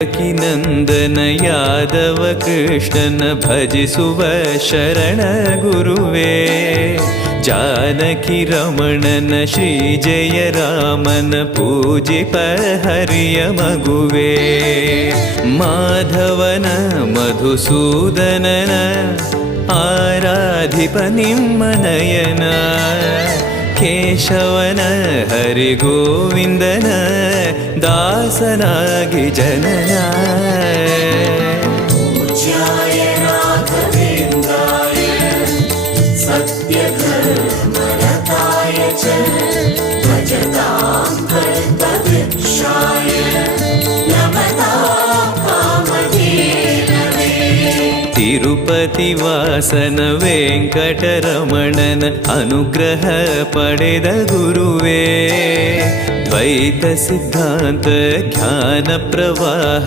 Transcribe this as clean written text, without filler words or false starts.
ನಂದನ ಯಾದವ ಕೃಷ್ಣನ ಭಜಿಸುವ ಶರಣ ಗುರುವೇ. ಜಾನಕಿ ರಮಣನ ಶ್ರೀ ಜಯ ರಾಮನ ಪೂಜಿಪ ಹರಿಯ ಮಗುವೇ. ಮಾಧವನ ಮಧುಸೂದನನ ಆರಾಧಿಪ ನಿಮ್ಮ ನಯನ. ಕೇಶವನ ಹರಿ ಗೋವಿಂದನ ದಾಸನಾಗಿ ಜನನ. ಪೂಜ್ಯಾಯ ರಾಘವೇಂದ್ರಾಯ ಸತ್ಯಧರ್ಮರತಾಯ ಚ ಭಜತಾಂ ಕಲ್ಪವೃಕ್ಷಾಯ ನಮತಾಂ ಕಾಮಧೇನವೇ. ತಿರುಪತಿ ವಾಸನ ವೆಂಕಟರಮಣನ ಅನುಗ್ರಹ ಪಡೆದ ಗುರುವೇ. ದ್ವೈತ ಸಿದ್ಧಾಂತ ಜ್ಞಾನ ಪ್ರವಾಹ